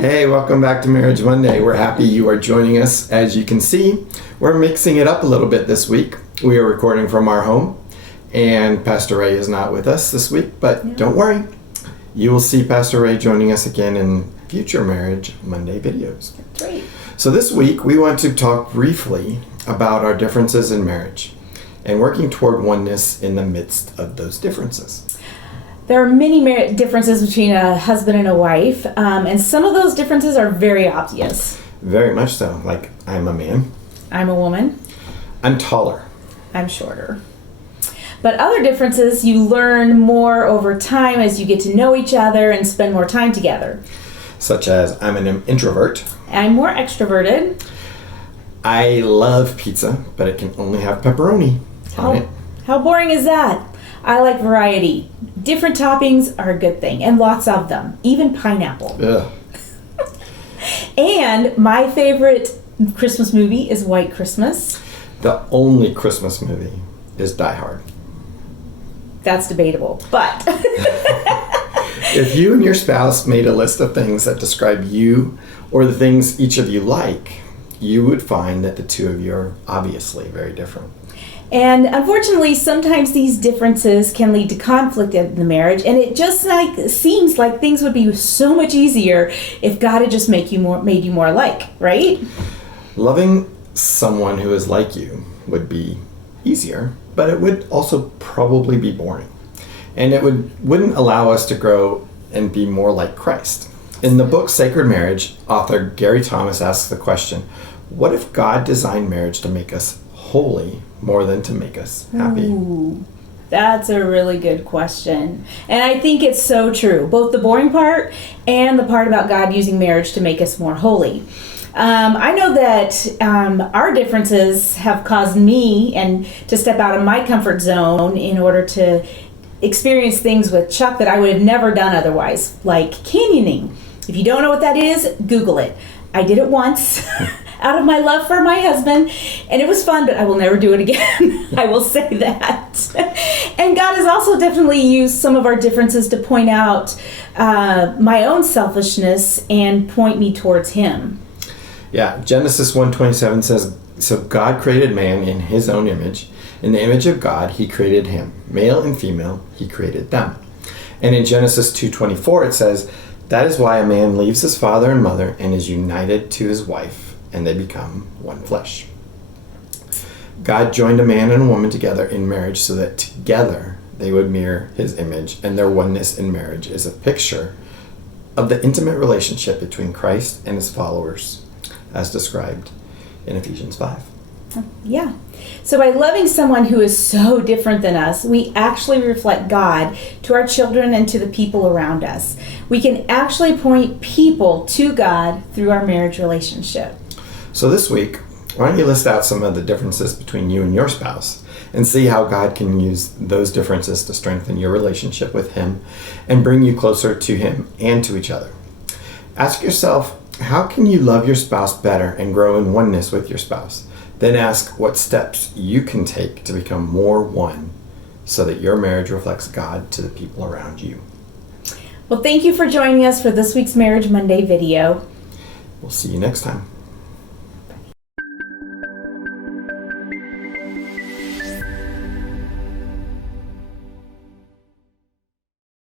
Hey, welcome back to Marriage Monday. We're happy you are joining us. As you can see, we're mixing it up a little bit this week. We are recording from our home, and Pastor Ray is not with us this week, but don't worry. You will see Pastor Ray joining us again in future Marriage Monday videos. That's right. So this week, we want to talk briefly about our differences in marriage and working toward oneness in the midst of those differences. There are many differences between a husband and a wife, and some of those differences are very obvious. Very much so. Like, I'm a man. I'm a woman. I'm taller. I'm shorter. But other differences you learn more over time as you get to know each other and spend more time together. Such as, I'm an introvert. I'm more extroverted. I love pizza, but it can only have pepperoni on it. How boring is that? I like variety. Different toppings are a good thing, and lots of them, even pineapple. Ugh. And my favorite Christmas movie is White Christmas. The only Christmas movie is Die Hard. That's debatable, but If you and your spouse made a list of things that describe you or the things each of you like, you would find that the two of you are obviously very different. And unfortunately, sometimes these differences can lead to conflict in the marriage, and it just seems like things would be so much easier if God had just made you more alike, right? Loving someone who is like you would be easier, but it would also probably be boring. And it wouldn't allow us to grow and be more like Christ. In the book Sacred Marriage, author Gary Thomas asks the question, what if God designed marriage to make us holy more than to make us happy? Ooh, that's a really good question. And I think it's so true. Both the boring part and the part about God using marriage to make us more holy. I know that our differences have caused me to step out of my comfort zone in order to experience things with Chuck that I would have never done otherwise, like canyoning. If you don't know what that is, Google it. I did it once out of my love for my husband, and it was fun, but I will never do it again. I will say that. And God has also definitely used some of our differences to point out my own selfishness and point me towards Him. Yeah, Genesis 1:27 says, so God created man in his own image. In the image of God, he created him. Male and female, he created them. And in Genesis 2:24, it says, that is why a man leaves his father and mother and is united to his wife, and they become one flesh. God joined a man and a woman together in marriage so that together they would mirror his image, and their oneness in marriage is a picture of the intimate relationship between Christ and his followers, as described in Ephesians 5. Yeah. So by loving someone who is so different than us, we actually reflect God to our children and to the people around us. We can actually point people to God through our marriage relationship. So this week, why don't you list out some of the differences between you and your spouse and see how God can use those differences to strengthen your relationship with Him and bring you closer to Him and to each other. Ask yourself, how can you love your spouse better and grow in oneness with your spouse? Then ask what steps you can take to become more one so that your marriage reflects God to the people around you. Well, thank you for joining us for this week's Marriage Monday video. We'll see you next time.